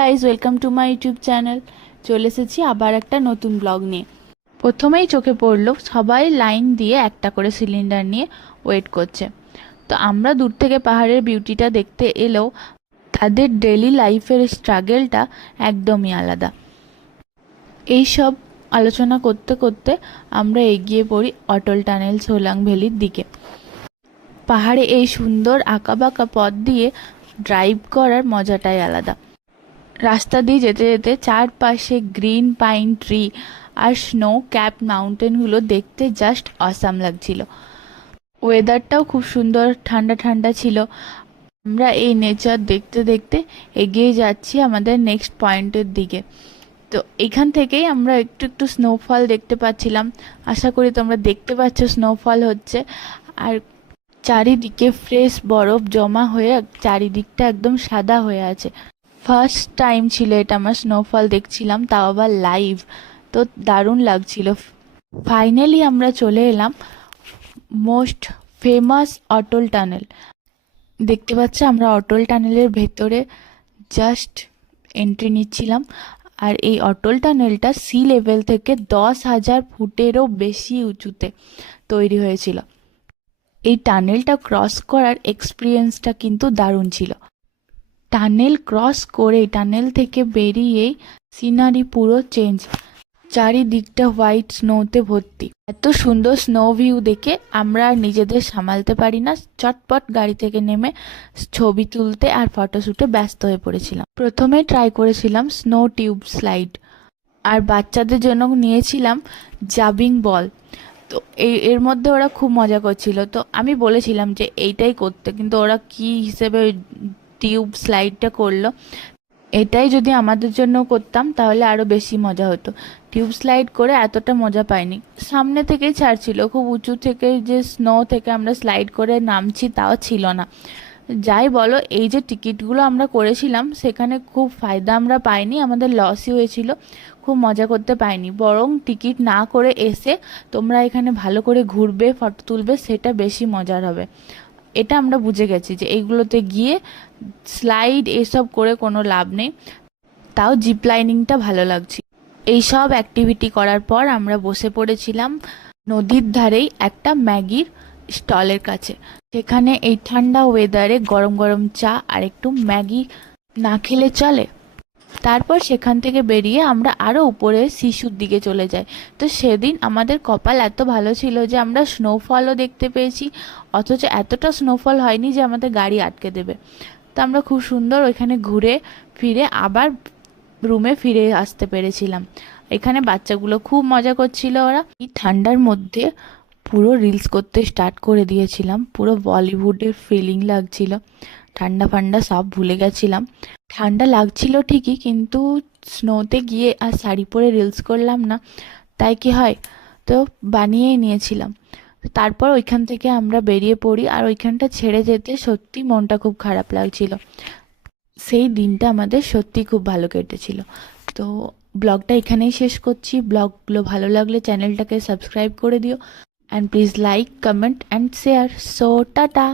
Guys, welcome to my YouTube channel. চলে এসেছি আবার একটা নতুন ব্লগ নিয়ে। প্রথমেই চোখে পড়লো সবাই লাইন দিয়ে একটা করে সিলিন্ডার নিয়ে ওয়েট করছে। তো আমরা দূর থেকে পাহাড়ের বিউটিটা দেখতে এলেও তাদের ডেলি লাইফের স্ট্রাগলটা একদমই আলাদা। এই সব আলোচনা করতে করতে আমরা এগিয়ে পড়ি অটল টানেল সোলাং ভ্যালির দিকে। পাহাড়ে এই সুন্দর আঁকাবাঁকা পথ দিয়ে ড্রাইভ করার মজাটাই আলাদা। রাস্তা দিয়ে যেতে যেতে চারপাশে গ্রিন পাইন ট্রি আর স্নো ক্যাপ মাউন্টেনগুলো দেখতে জাস্ট অসাম লাগছিল। ওয়েদারটাও খুব সুন্দর, ঠান্ডা ঠান্ডা ছিল। আমরা এই নেচার দেখতে দেখতে এগিয়ে যাচ্ছি আমাদের নেক্সট পয়েন্টের দিকে। তো এখান থেকেই আমরা একটু একটু স্নোফল দেখতে পাচ্ছিলাম। আশা করি তোমরা দেখতে পাচ্ছ স্নোফল হচ্ছে, আর চারিদিকে ফ্রেশ বরফ জমা হয়ে চারিদিকটা একদম সাদা হয়ে আছে। ফার্স্ট টাইম ছিল এটা আমার স্নোফল দেখছিলাম, তাও আবার লাইভ। তো দারুণ লাগছিল। ফাইনালি আমরা চলে এলাম মোস্ট ফেমাস অটল টানেল। দেখতে পাচ্ছি আমরা অটল টানেলের ভেতরে জাস্ট এন্ট্রি নিচ্ছিলাম। আর এই অটল টানেলটা সি লেভেল থেকে 10,000 ফুটেরও বেশি উঁচুতে তৈরি হয়েছিল। এই টানেলটা ক্রস করার এক্সপিরিয়েন্সটা কিন্তু দারুণ ছিল। টানেল ক্রস করে টানেল থেকে বেরিয়েই সিনারি পুরো চেঞ্জ। চারিদিকটা হোয়াইট স্নোতে ভর্তি। এত সুন্দর স্নো ভিউ দেখে আমরা আর নিজেদের সামালতে পারি না, চটপট গাড়ি থেকে নেমে ছবি তুলতে আর ফটোশ্যুটে ব্যস্ত হয়ে পড়েছিলাম। প্রথমে ট্রাই করেছিলাম স্নো টিউব স্লাইড, আর বাচ্চাদের জন্য নিয়েছিলাম জাবিং বল। তো এর মধ্যে ওরা খুব মজা করছিল, তো আমি বলেছিলাম যে এইটাই করতে, কিন্তু ওরা কি হিসেবে টিউব স্লাইডটা করলো। এটাই যদি আমাদের জন্য করতাম তাহলে আরও বেশি মজা হতো। টিউব স্লাইড করে এতটা মজা পাইনি। সামনে থেকেই ছাড়ছিল, খুব উঁচু থেকে যে স্নো থেকে আমরা স্লাইড করে নামছি তাও ছিল না। যাই বলো, এই যে টিকিটগুলো আমরা করেছিলাম সেখানে খুব ফায়দা আমরা পাইনি, আমাদের লসই হয়েছিল। খুব মজা করতে পাইনি, বরং টিকিট না করে এসে তোমরা এখানে ভালো করে ঘুরবে, ফটো তুলবে, সেটা বেশি মজার হবে। এটা আমরা বুঝে গেছি যে এইগুলোতে গিয়ে স্লাইড এসব করে কোনো লাভ নেই। তাও জিপ লাইনিংটা ভালো লাগছে। এইসব অ্যাক্টিভিটি করার পর আমরা বসে পড়েছিলাম নদীর ধারেই একটা ম্যাগির স্টলের কাছে। সেখানে এই ঠান্ডা ওয়েদারে গরম গরম চা আর একটু ম্যাগি না খেলে চলে। তারপর সেখান থেকে বেরিয়ে আমরা আরও উপরে শিশুর দিকে চলে যাই। তো সেদিন আমাদের কপাল এত ভালো ছিল যে আমরা স্নোফলও দেখতে পেয়েছি, অথচ এতটা স্নোফল হয়নি যে আমাদের গাড়ি আটকে দেবে। তো আমরা খুব সুন্দর ওইখানে ঘুরে ফিরে আবার রুমে ফিরে আসতে পেরেছিলাম। এখানে বাচ্চাগুলো খুব মজা করছিল। ওরা এই ঠান্ডার মধ্যে পুরো রিলস করতে স্টার্ট করে দিয়েছিলাম। পুরো বলিউডের ফিলিং লাগছিল, ঠান্ডা ফান্ডা সব ভুলে গেছিলাম। ঠান্ডা লাগছিল ঠিকই, কিন্তু স্নোতে গিয়ে আর শাড়ি পরে রিলস করলাম না, তাই কি হয়, তো বানিয়েই নিয়েছিলাম। তারপর ওইখান থেকে আমরা বেরিয়ে পড়ি, আর ওইখানটা ছেড়ে যেতে সত্যি মনটা খুব খারাপ লাগছিল। সেই দিনটা আমাদের সত্যি খুব ভালো কেটেছিল। তো ব্লগটা এখানেই শেষ করছি। ব্লগগুলো ভালো লাগলে চ্যানেলটাকে সাবস্ক্রাইব করে দিও, and please like, comment and share. So tata.